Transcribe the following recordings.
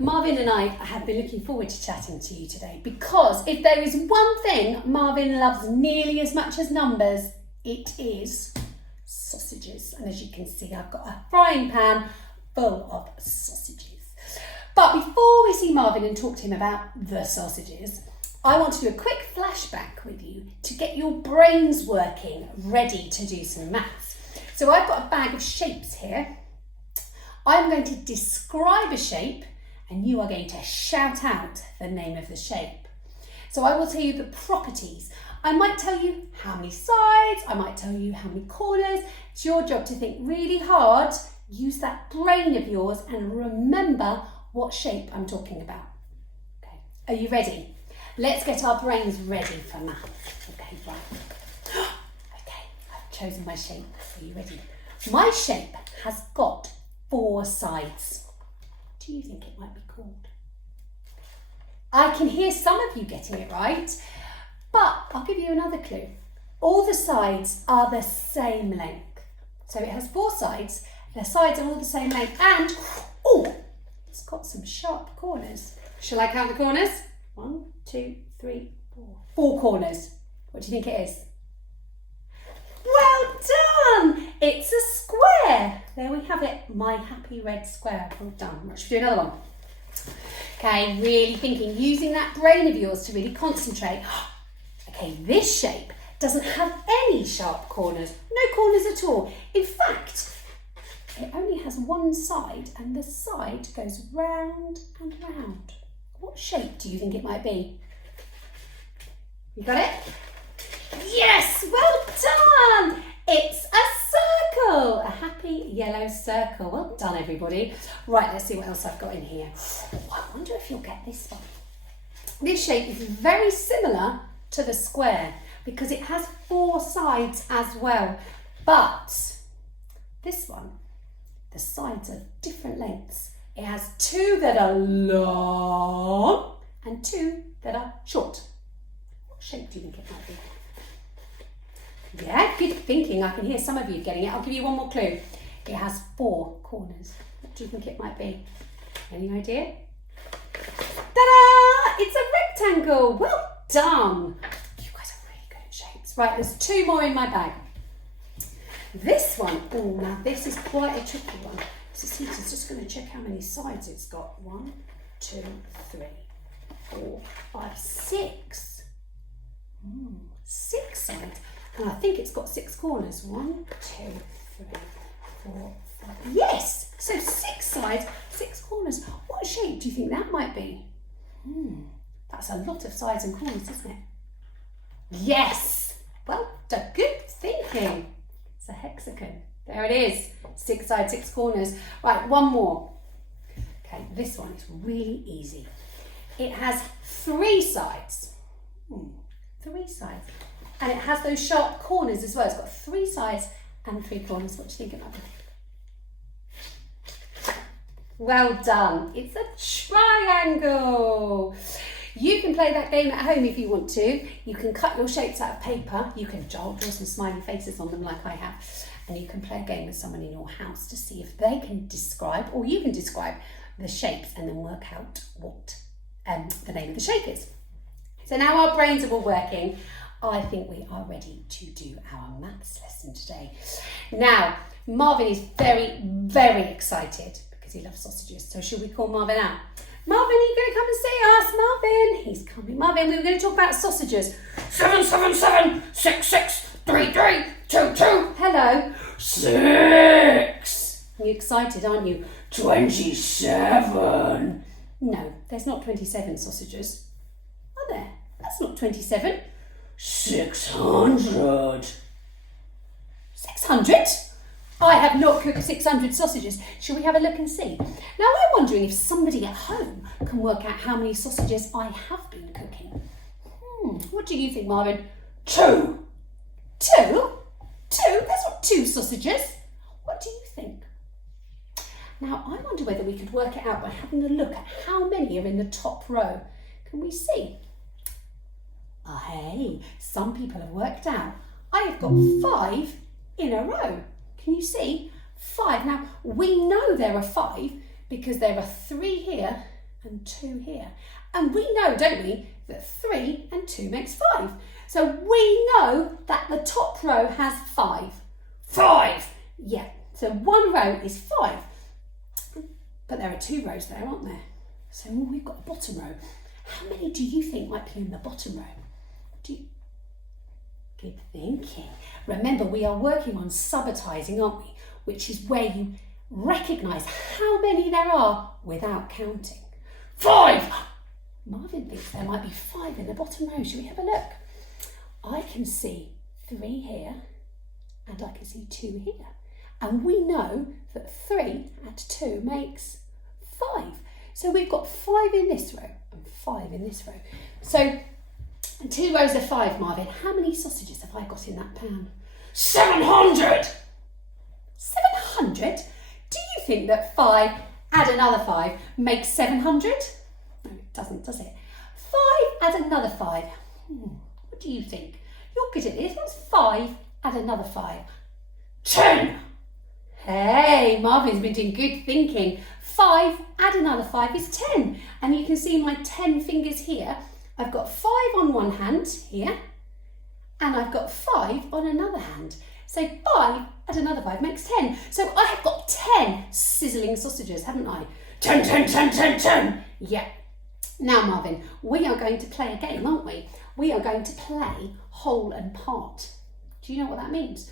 Marvin and I have been looking forward to chatting to you today because if there is one thing Marvin loves nearly as much as numbers, it is sausages. And as you can see, I've got a frying pan full of sausages. But before we see Marvin and talk to him about the sausages, I want to do a quick flashback with you to get your brains working, ready to do some maths. So I've got a bag of shapes here. I'm going to describe a shape and you are going to shout out the name of the shape. So I will tell you the properties. I might tell you how many sides, I might tell you how many corners. It's your job to think really hard, use that brain of yours and remember what shape I'm talking about. Okay, are you ready? Let's get our brains ready for maths. Okay, right. Okay, I've chosen my shape. Are you ready? My shape has got 4 sides. What do you think it might be called? I can hear some of you getting it right, but I'll give you another clue. All the sides are the same length. So it has 4 sides. The sides are all the same length and, oh, it's got some sharp corners. Shall I count the corners? 1, 2, 3, 4. 4 corners. What do you think it is? Well done! It's a square. There we have it. My happy red square. Well done. Right, should we do another one? Okay, really thinking, using that brain of yours to really concentrate. Okay, this shape doesn't have any sharp corners. No corners at all. In fact, it only has one side and the side goes round and round. What shape do you think it might be? You got it? Yes, well done! It's a circle, a happy yellow circle. Well done, everybody. Right, let's see what else I've got in here. Oh, I wonder if you'll get this one. This shape is very similar to the square because it has 4 sides as well. But this one, the sides are different lengths. It has 2 that are long and 2 that are short. What shape do you think it might be? Yeah, good thinking. I can hear some of you getting it. I'll give you one more clue. It has 4 corners. What do you think it might be? Any idea? Ta-da! It's a rectangle. Well done. You guys are really good at shapes. Right, there's 2 more in my bag. This one, oh, now this is quite a tricky one. So see, it's just going to check how many sides it's got. 1, 2, 3, 4, 5, 6. 6 sides. And I think it's got 6 corners. 1, 2, 3, 4, 5. Yes! So 6 sides, 6 corners. What shape do you think that might be? That's a lot of sides and corners, isn't it? Yes! Well done. Good thinking. It's a hexagon. There it is. 6 sides, 6 corners. Right, one more. Okay, this one is really easy. It has 3 sides. 3 sides. And it has those sharp corners as well. It's got 3 sides and 3 corners. What do you think it might be? Well done. It's a triangle. You can play that game at home if you want to. You can cut your shapes out of paper. You can draw some smiley faces on them like I have. And you can play a game with someone in your house to see if they can describe, or you can describe the shapes and then work out what the name of the shape is. So now our brains are all working. I think we are ready to do our maths lesson today. Now, Marvin is very, very excited because he loves sausages. So should we call Marvin out? Marvin, are you going to come and see us? Marvin, he's coming. Marvin, we were going to talk about sausages. 7, 7, 7, 6, 6, 3, 3, 2, 2. Hello. 6. You're excited, aren't you? 27. No, there's not 27 sausages. Are there? That's not 27. 600. 600? I have not cooked 600 sausages. Shall we have a look and see? Now I'm wondering if somebody at home can work out how many sausages I have been cooking. What do you think, Marvin? 2. 2? 2? There's not 2 sausages. What do you think? Now I wonder whether we could work it out by having a look at how many are in the top row. Can we see? Hey, some people have worked out. I have got 5 in a row. Can you see? 5. Now, we know there are 5 because there are 3 here and 2 here. And we know, don't we, that 3 and 2 makes 5. So we know that the top row has 5. 5. Yeah, so one row is 5. But there are 2 rows there, aren't there? So we've got a bottom row. How many do you think might be in the bottom row? Good thinking. Remember, we are working on subitizing, aren't we? Which is where you recognise how many there are without counting. 5. Marvin thinks there might be 5 in the bottom row. Shall we have a look? I can see 3 here and I can see 2 here. And we know that 3 and 2 makes 5. So we've got 5 in this row and 5 in this row. So 2 rows of 5, Marvin. How many sausages have I got in that pan? 700. 700? Do you think that 5 add another 5 makes 700? No, it doesn't, does it? 5 add another 5. What do you think? You're good at this. What's 5 add another 5? 10. Hey, Marvin's been doing good thinking. 5 add another 5 is 10. And you can see my 10 fingers here. I've got 5 on one hand here, and I've got 5 on another hand. So 5 add another 5 makes 10. So I have got 10 sizzling sausages, haven't I? 10, 10, 10, 10, 10. Yeah. Now, Marvin, we are going to play a game, aren't we? We are going to play whole and part. Do you know what that means?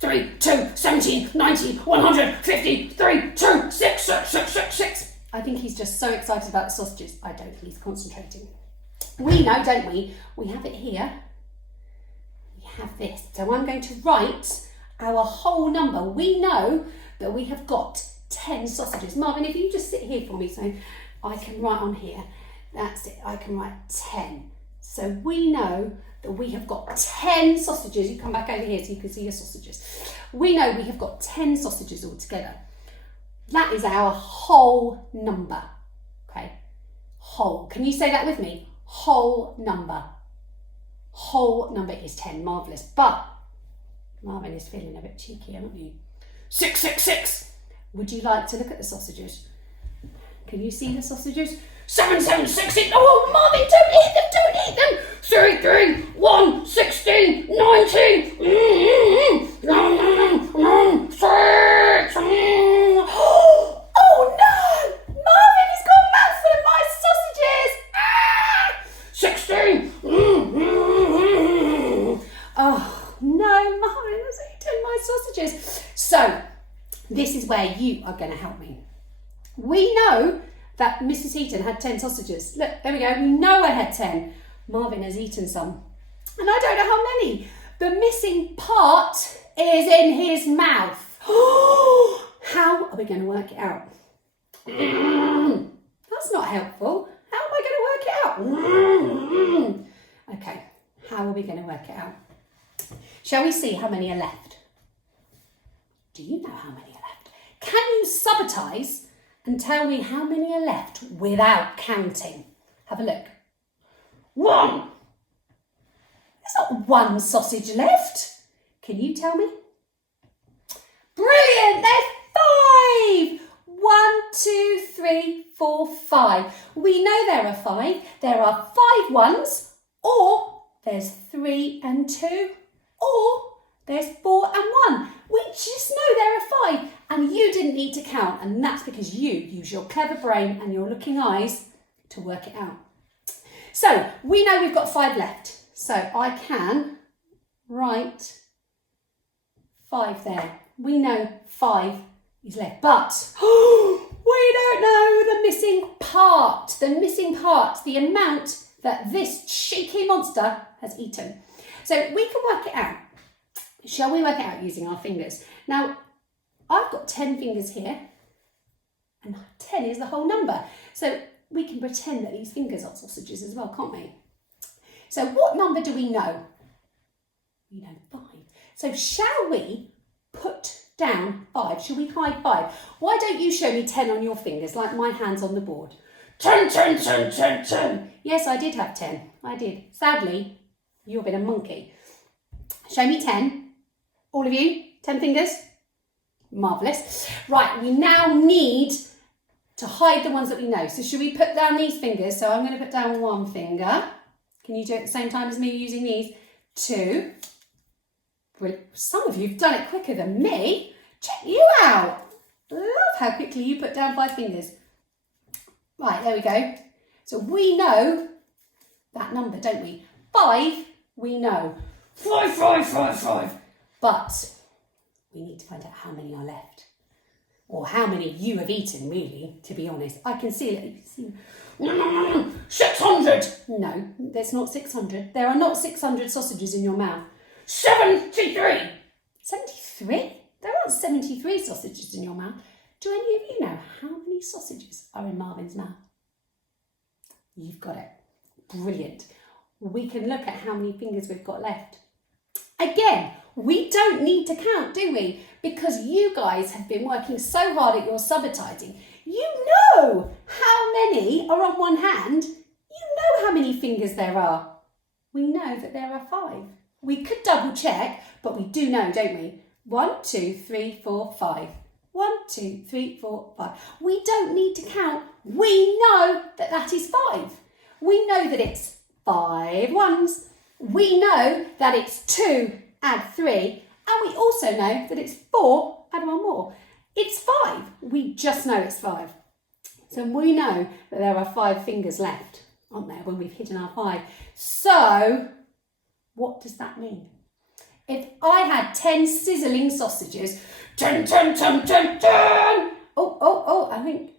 3, 2, 17, 90, 100, 50, 3, 2, 6, 6, 6, 6, 6. I think he's just so excited about the sausages. I don't think he's concentrating. We know, don't we? We have it here. We have this. So I'm going to write our whole number. We know that we have got 10 sausages. Marvin, if you just sit here for me, so I can write on here. That's it. I can write 10. So we know that we have got 10 sausages. You come back over here so you can see your sausages. We know we have got 10 sausages altogether. That is our whole number. Okay? Whole. Can you say that with me? Whole number. Whole number is 10. Marvellous. But Marvin is feeling a bit cheeky, aren't you? 6, 6, 6. Would you like to look at the sausages? Can you see the sausages? 7, 7, 16. Oh, Marvin, don't eat them, don't eat them. 3, 3, 1, 16, 19. 6. Oh no! Marvin has gone mad for my sausages! 16. Oh no, Marvin has eaten my sausages. So, this is where you are going to help me. We know that Mrs. Heaton had 10 sausages. Look, there we go. We know I had 10. Marvin has eaten some. And I don't know how many. The missing part is in his mouth. How are we going to work it out? That's not helpful. How am I going to work it out? Okay, how are we going to work it out? Shall we see how many are left? Do you know how many are left? Can you subitize and tell me how many are left without counting? Have a look. 1. There's not one sausage left. Can you tell me? Brilliant, there's 5. 1, 2, 3, 4, 5. We know there are 5. There are 5 ones, or there's 3 and 2, or there's 4 and 1. We just know there are 5, and you didn't need to count, and that's because you use your clever brain and your looking eyes to work it out. So we know we've got 5 left. So I can write 5 there. We know 5 is left, but we don't know the missing part. The missing part, the amount that this cheeky monster has eaten. So we can work it out. Shall we work it out using our fingers? Now, I've got 10 fingers here, and 10 is the whole number. So we can pretend that these fingers are sausages as well, can't we? So what number do we know? We know 5. So shall we put down 5? Shall we hide 5? Why don't you show me 10 on your fingers, like my hand's on the board? 10, 10, 10, 10, 10. Yes, I did have 10. I did. Sadly, you've been a monkey. Show me 10. All of you, 10 fingers. Marvellous. Right, we now need to hide the ones that we know. So should we put down these fingers? So I'm going to put down 1 finger. Can you do it at the same time as me using these? 2. Well, some of you have done it quicker than me. Check you out. Love how quickly you put down 5 fingers. Right, there we go. So we know that number, don't we? 5, we know. 5, 5, 5, 5. But we need to find out how many are left. Or how many you have eaten, really, to be honest. I can see it. 600. No, there's not 600. There are not 600 sausages in your mouth. 73. 73? There aren't 73 sausages in your mouth. Do any of you know how many sausages are in Marvin's mouth? You've got it. Brilliant. We can look at how many fingers we've got left. Again, we don't need to count, do we? Because you guys have been working so hard at your subitizing. You know how many are on one hand. You know how many fingers there are. We know that there are 5. We could double check, but we do know, don't we? 1, 2, 3, 4, 5. 1, 2, 3, 4, 5. We don't need to count. We know that that is 5. We know that it's 5 ones. We know that it's 2 add 3. And we also know that it's 4 add 1 more. It's 5. We just know it's 5. So we know that there are 5 fingers left, aren't there, when we've hidden our 5. So what does that mean? If I had 10 sizzling sausages, 10, 10, 10, 10, 10. I think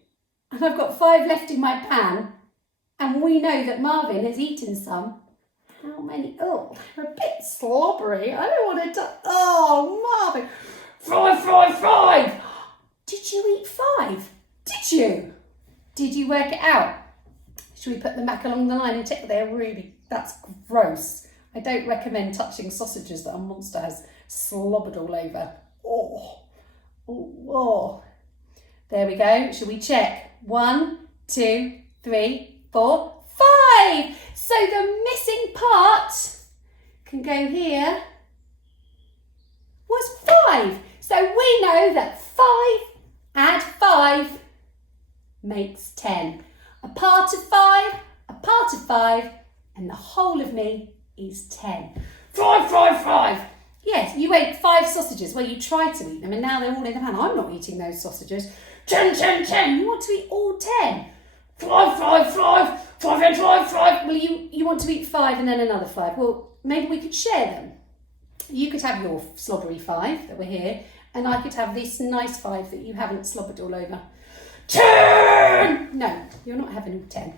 I've got 5 left in my pan. And we know that Marvin has eaten some. How many? Oh, they're a bit slobbery. I don't want to. Oh, Marvin. 5, 5, 5. Did you eat 5? Did you? Did you work it out? Should we put them back along the line and check? That's gross. I don't recommend touching sausages that a monster has slobbered all over. Oh. There we go. Should we check? 1, 2, 3, 4, 5. So the missing part can go here was 5. So we know that 5 add 5 makes 10. A part of 5, and the whole of me is 10. 5, 5, 5. Yes, you ate 5 sausages. Well, you tried to eat them and now they're all in the pan. I'm not eating those sausages. 10, 10, 10. You want to eat all 10. 5, 5, 5. 5 and 5, 5. Well, you want to eat 5 and then another 5. Well, maybe we could share them. You could have your slobbery 5 that were here, and I could have this nice 5 that you haven't slobbered all over. 10! No, you're not having all 10.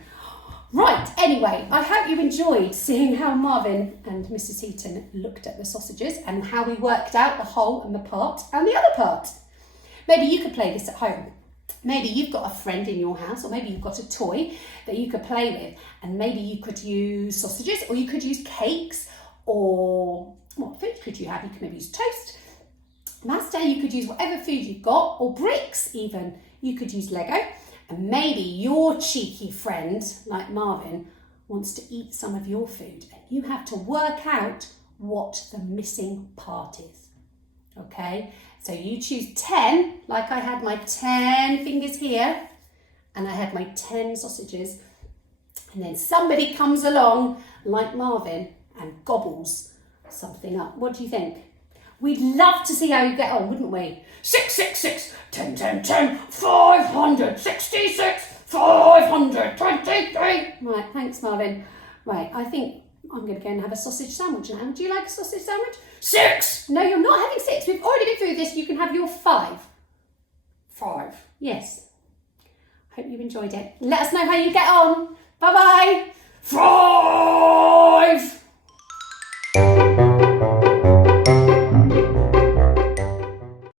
Right, anyway, I hope you enjoyed seeing how Marvin and Mrs. Heaton looked at the sausages and how we worked out the whole and the part and the other part. Maybe you could play this at home. Maybe you've got a friend in your house, or maybe you've got a toy that you could play with, and maybe you could use sausages, or you could use cakes, or what food could you have? You could maybe use toast. Master, you could use whatever food you've got, or bricks even. You could use Lego, and maybe your cheeky friend, like Marvin, wants to eat some of your food, and you have to work out what the missing part is. Okay? So you choose 10, like I had my 10 fingers here, and I had my 10 sausages, and then somebody comes along, like Marvin, and gobbles something up. What do you think? We'd love to see how you get on, wouldn't we? 6, 6, 6. 10, 10, 10. 566. 523. Right, thanks, Marvin. Right, I think I'm going to go and have a sausage sandwich now. Do you like a sausage sandwich? 6. No, you're not having 6. We've already been through this. You can have your 5. 5. Yes. Hope you enjoyed it. Let us know how you get on. Bye-bye.